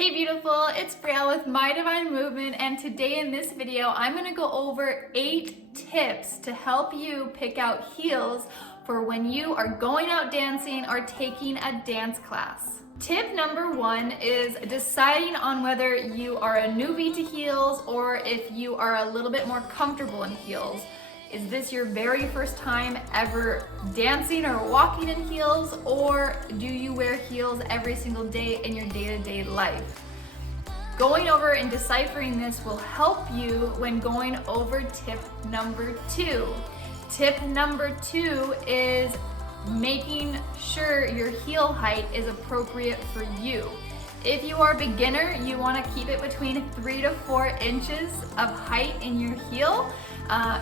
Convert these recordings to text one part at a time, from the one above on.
Hey beautiful, it's Brielle with My Divine Movement, and today in this video I'm going to go over 8 tips to help you pick out heels for when you are going out dancing or taking a dance class. Tip number 1 is deciding on whether you are a newbie to heels or if you are a little bit more comfortable in heels. Is this your very first time ever dancing or walking in heels, or do you wear heels every single day in your day-to-day life? Going over and deciphering this will help you when going over tip number 2. Tip number 2 is making sure your heel height is appropriate for you. If you are a beginner, you want to keep it between 3 to 4 inches of height in your heel.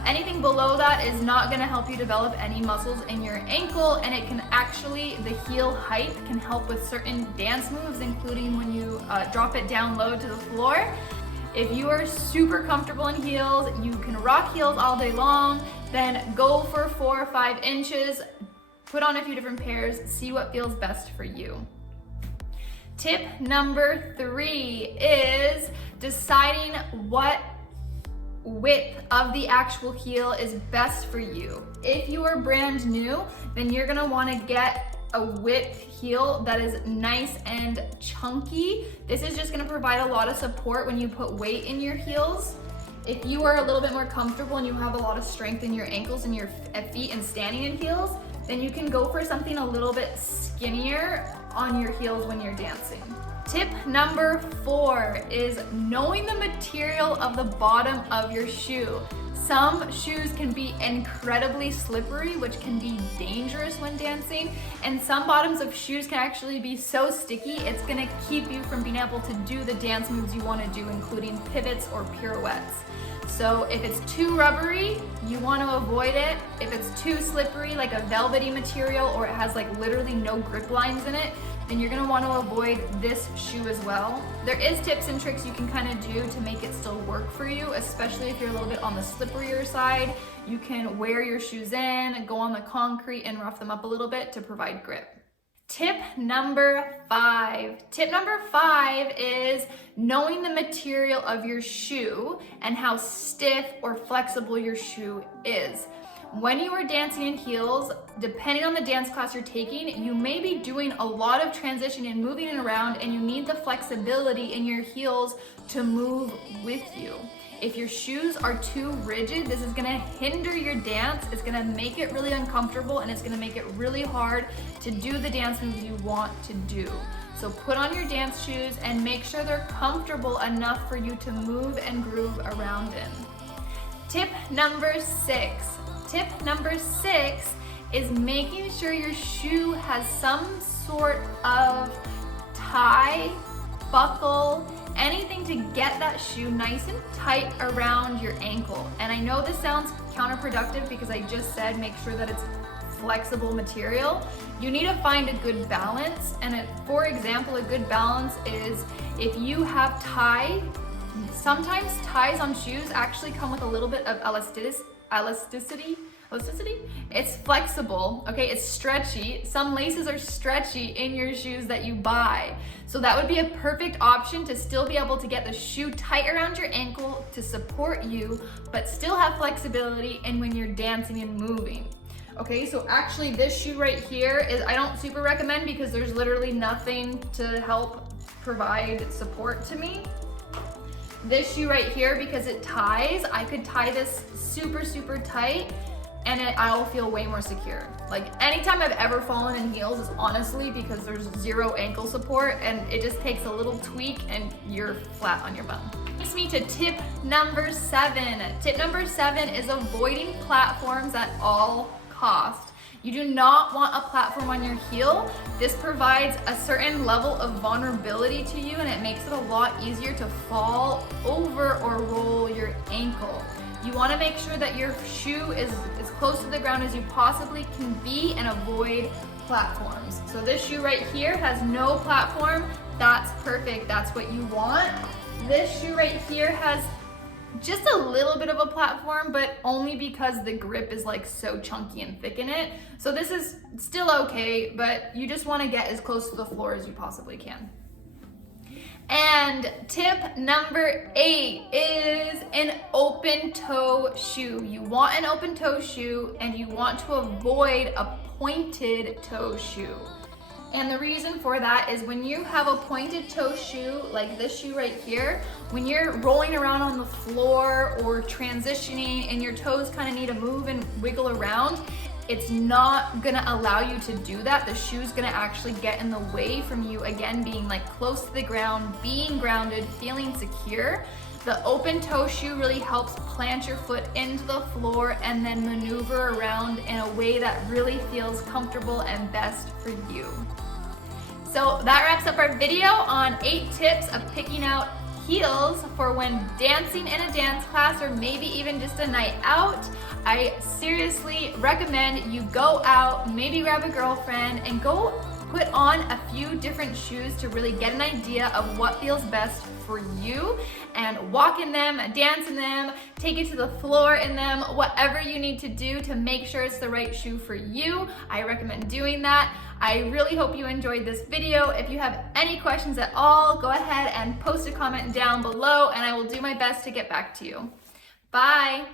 Anything below that is not going to help you develop any muscles in your ankle, and it can actually, the heel height can help with certain dance moves, including when you drop it down low to the floor. If you are super comfortable in heels, you can rock heels all day long, then go for 4 or 5 inches, put on a few different pairs, see what feels best for you. Tip number 3 is deciding what width of the actual heel is best for you. If you are brand new, then you're gonna wanna get a width heel that is nice and chunky. This is just gonna provide a lot of support when you put weight in your heels. If you are a little bit more comfortable and you have a lot of strength in your ankles and your feet and standing in heels, then you can go for something a little bit skinnier on your heels when you're dancing. Tip number 4 is knowing the material of the bottom of your shoe. Some shoes can be incredibly slippery, which can be dangerous when dancing, and some bottoms of shoes can actually be so sticky, it's gonna keep you from being able to do the dance moves you wanna do, including pivots or pirouettes. So if it's too rubbery, you want to avoid it. If it's too slippery, like a velvety material, or it has like literally no grip lines in it, then you're going to want to avoid this shoe as well. There is tips and tricks you can kind of do to make it still work for you, especially if you're a little bit on the slipperier side. You can wear your shoes in, go on the concrete and rough them up a little bit to provide grip. Tip number 5. Tip number 5 is knowing the material of your shoe and how stiff or flexible your shoe is. When you are dancing in heels, depending on the dance class you're taking, you may be doing a lot of transition and moving around, and you need the flexibility in your heels to move with you. If your shoes are too rigid, this is gonna hinder your dance, it's gonna make it really uncomfortable, and it's gonna make it really hard to do the dance moves you want to do. So put on your dance shoes and make sure they're comfortable enough for you to move and groove around in. Tip number 6. Tip number 6 is making sure your shoe has some sort of tie, buckle, anything to get that shoe nice and tight around your ankle. And I know this sounds counterproductive because I just said make sure that it's flexible material. You need to find a good balance, and for example, a good balance is if you have tie. Sometimes ties on shoes actually come with a little bit of elasticity. It's flexible, okay? It's stretchy. Some laces are stretchy in your shoes that you buy. So that would be a perfect option to still be able to get the shoe tight around your ankle to support you, but still have flexibility in when you're dancing and moving. Okay, so actually this shoe right here is, I don't super recommend because there's literally nothing to help provide support to me. This shoe right here, because it ties, I could tie this super, super tight and I'll feel way more secure. Like anytime I've ever fallen in heels is honestly because there's 0 ankle support, and it just takes a little tweak and you're flat on your bum. Takes me to tip number 7. Tip number 7 is avoiding platforms at all costs. You do not want a platform on your heel. This provides a certain level of vulnerability to you, and it makes it a lot easier to fall over or roll your ankle. You want to make sure that your shoe is as close to the ground as you possibly can be and avoid platforms. So this shoe right here has no platform. That's perfect. That's what you want. This shoe right here has just a little bit of a platform, but only because the grip is like so chunky and thick in it. So this is still okay, but you just want to get as close to the floor as you possibly can. And tip number 8 is an open toe shoe. You want an open toe shoe and you want to avoid a pointed toe shoe. And the reason for that is when you have a pointed toe shoe, like this shoe right here, when you're rolling around on the floor or transitioning and your toes kind of need to move and wiggle around, it's not gonna allow you to do that. The shoe's gonna actually get in the way from you, again, being like close to the ground, being grounded, feeling secure. The open toe shoe really helps plant your foot into the floor and then maneuver around in a way that really feels comfortable and best for you. So that wraps up our video on 8 tips of picking out heels for when dancing in a dance class or maybe even just a night out. I seriously recommend you go out, maybe grab a girlfriend and go put on a few different shoes to really get an idea of what feels best for you and walk in them, dance in them, take it to the floor in them, whatever you need to do to make sure it's the right shoe for you. I recommend doing that. I really hope you enjoyed this video. If you have any questions at all, go ahead and post a comment down below and I will do my best to get back to you. Bye.